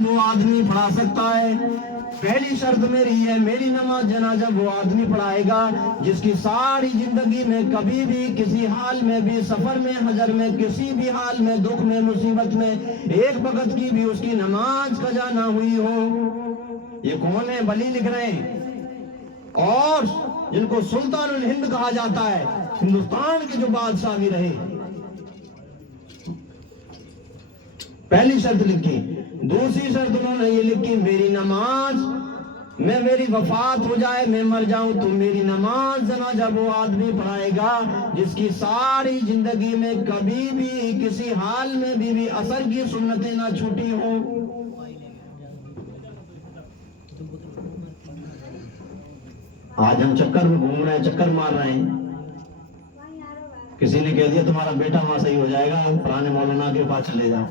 وہ آدمی پڑھا سکتا ہے۔ پہلی شرط میری ہے، میری نماز جنازہ وہ آدمی پڑھائے گا جس کی ساری زندگی میں کبھی بھی کسی حال میں بھی، سفر میں، حضر میں، کسی بھی حال میں، دکھ میں، مصیبت میں، ایک وقت کی بھی اس کی نماز قضا نہ ہوئی ہو۔ یہ کون ہے؟ ولی لکھ رہے ہیں، اور جن کو سلطان الہند کہا جاتا ہے، ہندوستان کے جو بادشاہ بھی رہے۔ پہلی شرط لکھی۔ دوسری شرط انہوں نے یہ لکھی، میری نماز، میں میری وفات ہو جائے، میں مر جاؤں تو میری نماز جنازہ وہ آدمی پڑھائے گا جس کی ساری زندگی میں کبھی بھی کسی حال میں بھی اثر کی سنتیں نہ چھوٹی ہوں۔ آج ہم چکر میں گھوم رہے ہیں، چکر مار رہے ہیں، کسی نے کہہ دیا تمہارا بیٹا وہاں صحیح ہو جائے گا، پرانے مولانا کے پاس چلے جاؤ۔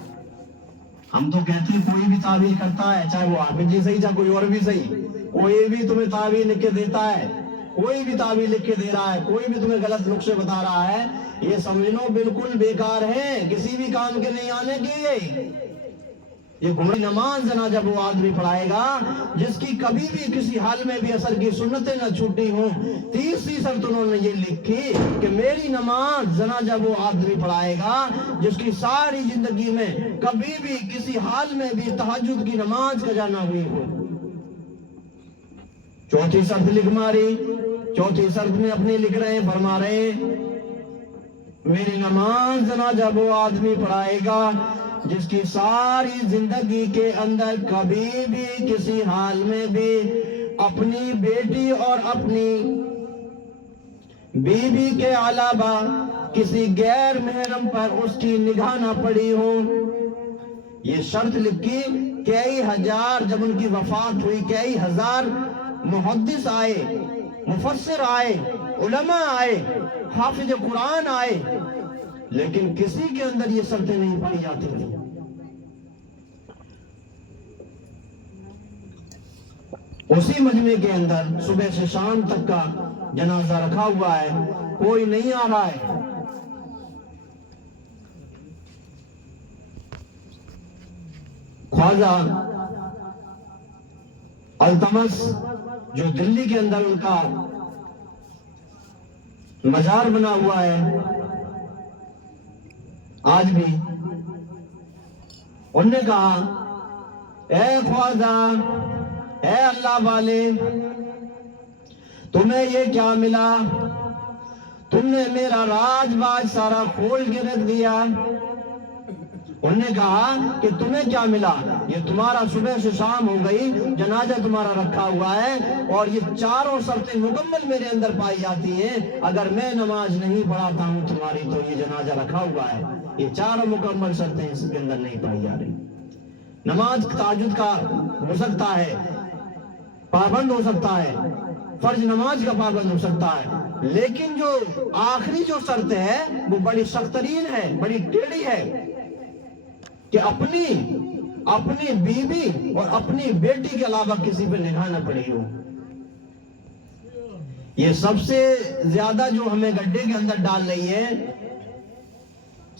ہم تو کہتے ہیں کوئی بھی تعویل کرتا ہے، چاہے وہ حافظ جی صحیح، چاہے کوئی اور بھی صحیح، کوئی بھی تمہیں تعویل لکھ کے دیتا ہے، کوئی بھی تعویل لکھ کے دے رہا ہے، کوئی بھی تمہیں غلط نقشے بتا رہا ہے، یہ سمجھ لو بالکل بیکار ہے، کسی بھی کام کے نہیں آنے کی۔ یہ گمراہ نماز جنازہ وہ آدمی پڑھائے گا جس کی کبھی بھی کسی حال میں بھی اثر کی سنتیں نہ چھوٹی ہوں۔ تیسری شرط انہوں نے یہ لکھی کہ میری نماز جنازہ وہ آدمی پڑھائے گا جس کی ساری زندگی میں کبھی بھی کسی حال میں بھی تہجد کی نماز قضا نہ ہوئی ہو۔ چوتھی شرط لکھ ماری۔ چوتھی شرط میں اپنے لکھ رہے ہیں، فرما رہے ہیں، میری نماز جنازہ وہ آدمی پڑھائے گا جس کی ساری زندگی کے اندر کبھی بھی کسی حال میں بھی اپنی بیٹی اور اپنی بیوی کے علاوہ کسی غیر محرم پر اس کی نگاہ نہ پڑی ہو۔ یہ شرط لکھی، کئی ہزار، جب ان کی وفات ہوئی کئی ہزار محدث آئے، مفسر آئے، علماء آئے، حافظ قرآن آئے، لیکن کسی کے اندر یہ شرطیں نہیں پائی جاتی تھی۔ اسی مجمع کے اندر صبح سے شام تک کا جنازہ رکھا ہوا ہے، کوئی نہیں آ رہا ہے۔ خواجہ التمس جو دلی کے اندر ان کا مزار بنا ہوا ہے، آج بھی انہوں نے کہا، اے خواجہ، اے اللہ والے، تمہیں یہ کیا ملا؟ تم نے میرا راج باج سارا کھول کے رکھ دیا۔ انہوں نے کہا کہ تمہیں کیا ملا؟ یہ تمہارا صبح سے شام ہو گئی، جنازہ تمہارا رکھا ہوا ہے، اور یہ چاروں شرطیں مکمل میرے اندر پائی جاتی ہیں۔ اگر میں نماز نہیں پڑھاتا ہوں تمہاری تو یہ جنازہ رکھا ہوا ہے، یہ چاروں مکمل شرطیں اس کے اندر نہیں پائی جا رہی۔ نماز تہجد کا ہو سکتا ہے، پابند ہو سکتا ہے، فرض نماز کا پابند ہو سکتا ہے، لیکن جو آخری جو شرط ہے وہ بڑی سخت ترین ہے، بڑی ٹیڑھی ہے، کہ اپنی بیوی اور اپنی بیٹی کے علاوہ کسی پہ نگاہ نہ پڑی ہو۔ یہ سب سے زیادہ جو ہمیں گڈھے کے اندر ڈال رہی ہے،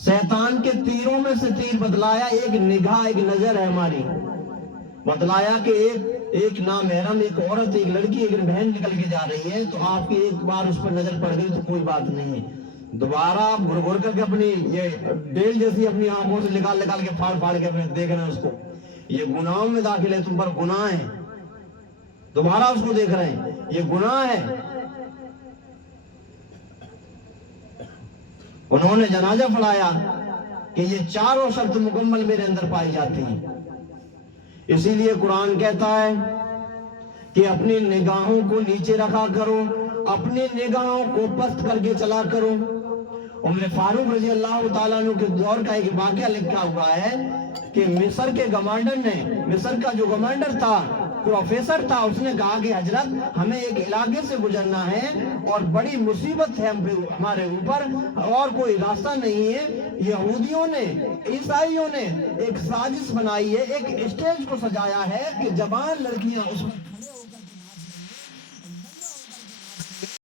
شیطان کے تیروں میں سے تیر بتلایا، ایک نگاہ، ایک نظر ہے ہماری، بتلایا کہ ایک نامحرم، ایک عورت، ایک لڑکی، ایک بہن نکل کے جا رہی ہے، تو آپ کی ایک بار اس پر نظر پڑ گئی تو کوئی بات نہیں ہے، دوبارہ آپ گھر گھر کر کے اپنی یہ بیل جیسی اپنی آنکھوں سے نکال کے پھاڑ کے اپنے دیکھ رہے ہیں اس کو، یہ گناہوں میں داخل ہے، تم پر گناہ ہے، دوبارہ اس کو دیکھ رہے ہیں، یہ گناہ ہے۔ انہوں نے جنازہ پڑھایا کہ یہ چاروں شرط مکمل میرے اندر پائی جاتی ہیں۔ اسی لیے قرآن کہتا ہے کہ اپنی نگاہوں کو نیچے رکھا کرو، اپنی نگاہوں کو پست کر کے چلا کرو۔ عمر فاروق رضی اللہ تعالیٰ عنہ کے دور کا ایک واقعہ لکھا ہوا ہے کہ مصر کے گورنر نے، مصر کا جو گورنر تھا، پروفیسر تھا، اس نے کہا کہ حضرت ہمیں ایک علاقے سے گزرنا ہے اور بڑی مصیبت ہے ہمارے اوپر اور کوئی راستہ نہیں ہے۔ یہودیوں نے، عیسائیوں نے ایک سازش بنائی ہے، ایک اسٹیج کو سجایا ہے کہ جوان لڑکیاں اس میں